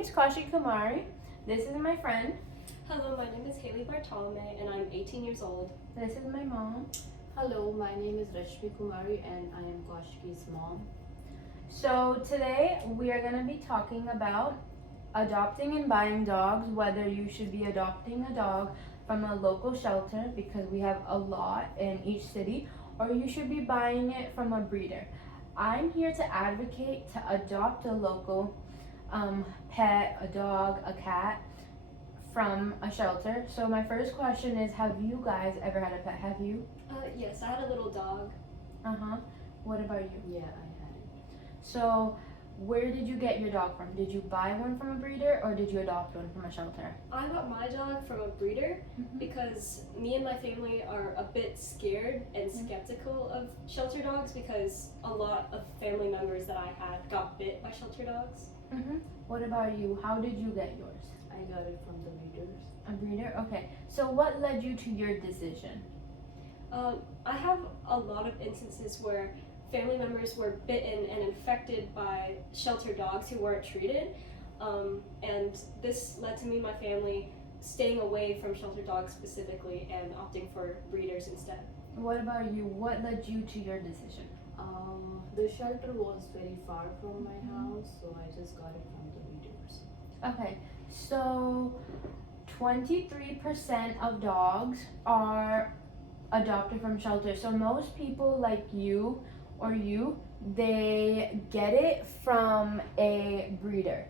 name is Kashi Kumari. This is my friend. Hello, my name is Haley Bartolome and I'm 18 years old. This is my mom. Hello, my name is Rashmi Kumari and I am Kaushik's mom. So today we are going to be talking about adopting and buying dogs, whether you should be adopting a dog from a local shelter because we have a lot in each city, or you should be buying it from a breeder. I'm here to advocate to adopt a local pet, a dog, a cat from a shelter. So my first question is, have you guys ever had a pet? Have you? Yes, I had a little dog. What about you? Yeah, I had it. So where did you get your dog from? Did you buy one from a breeder or did you adopt one from a shelter? I got my dog from a breeder because me and my family are a bit scared and skeptical of shelter dogs because a lot of family members that I had got bit by shelter dogs. What about you? How did you get yours? I got it from the breeders. A breeder? Okay. So what led you to your decision? I have a lot of instances where family members were bitten and infected by shelter dogs who weren't treated, and this led to me and my family staying away from shelter dogs specifically and opting for breeders instead. What about you? What led you to your decision? The shelter was very far from my house, so I just got it from the breeders. Okay, so 23% of dogs are adopted from shelters. So most people like you or they get it from a breeder.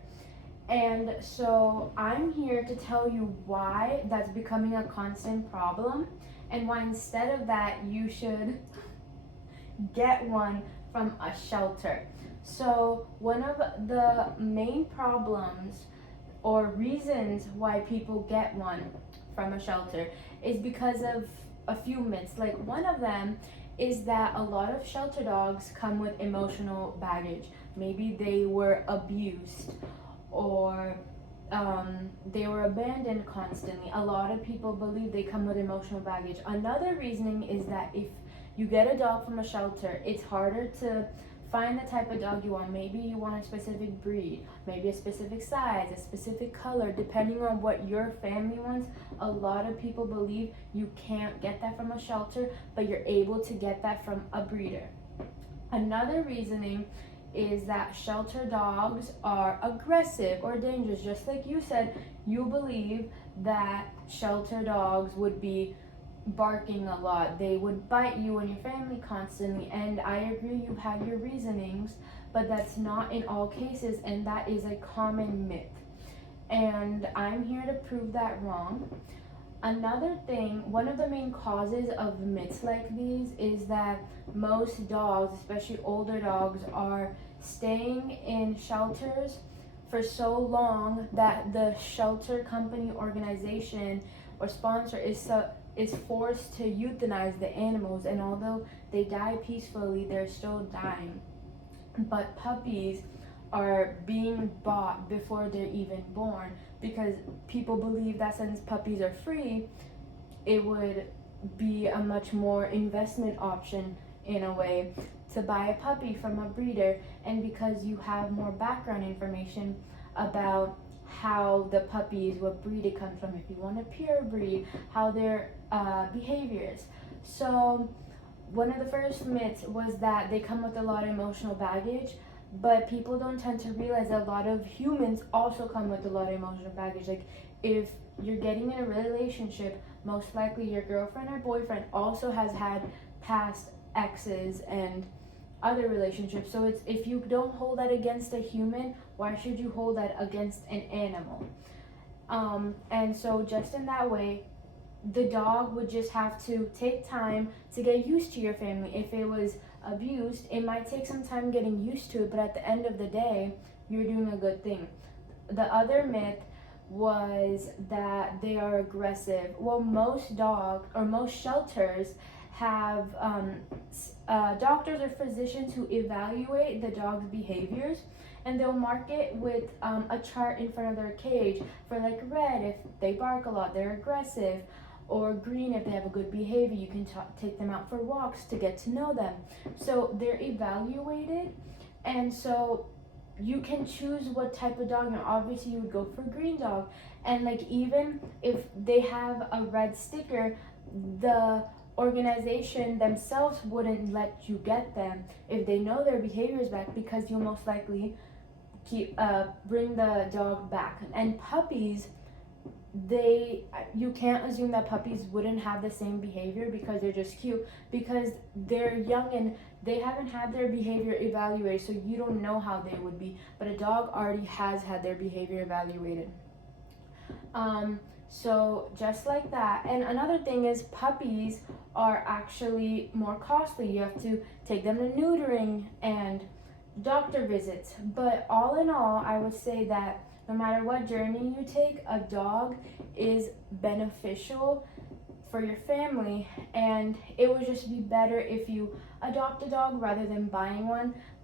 And so I'm here to tell you why that's becoming a constant problem and why instead of that you should get one from a shelter. So one of the main problems or reasons why people get one from a shelter is because of a few myths. Like one of them is that a lot of shelter dogs come with emotional baggage. Maybe they were abused or they were abandoned constantly. A lot of people believe they come with emotional baggage. Another reasoning is that if you get a dog from a shelter, it's harder to find the type of dog you want. Maybe you want a specific breed, maybe a specific size, a specific color, depending on what your family wants. A lot of people believe you can't get that from a shelter, but you're able to get that from a breeder. Another reasoning is that shelter dogs are aggressive or dangerous. Just like you said, you believe that shelter dogs would be barking a lot, they would bite you and your family constantly, and I agree you had your reasonings, but that's not in all cases, and that is a common myth, and I'm here to prove that wrong. Another thing, one of the main causes of myths like these is that most dogs, especially older dogs, are staying in shelters for so long that the shelter company, organization, or sponsor is forced to euthanize the animals, and although they die peacefully, they're still dying. But puppies are being bought before they're even born because people believe that since puppies are free, it would be a much more investment option in a way to buy a puppy from a breeder, and because you have more background information about how the puppies, what breed it comes from, if you want a pure breed, how their behaviors. So one of the first myths was that they come with a lot of emotional baggage, but people don't tend to realize that a lot of humans also come with a lot of emotional baggage. Like if you're getting in a relationship, most likely your girlfriend or boyfriend also has had past exes and other relationships. So it's, if you don't hold that against a human, why should you hold that against an animal? And so just in that way, the dog would just have to take time to get used to your family. If it was abused, it might take some time getting used to it, but at the end of the day, you're doing a good thing. The other myth was that they are aggressive. Well, most dogs or most shelters have doctors or physicians who evaluate the dog's behaviors, and they'll mark it with a chart in front of their cage for like red if they bark a lot, they're aggressive, or green if they have a good behavior. You can take them out for walks to get to know them. So they're evaluated, and so you can choose what type of dog, and obviously you would go for green dog. And like even if they have a red sticker, the organization themselves wouldn't let you get them if they know their behavior is bad, because you'll most likely bring the dog back. And puppies, you can't assume that puppies wouldn't have the same behavior because they're just cute, because they're young and they haven't had their behavior evaluated, so you don't know how they would be, but a dog already has had their behavior evaluated. So just like that. And another thing is puppies are actually more costly. You have to take them to neutering and doctor visits. But all in all, I would say that no matter what journey you take, a dog is beneficial for your family, and it would just be better if you adopt a dog rather than buying one.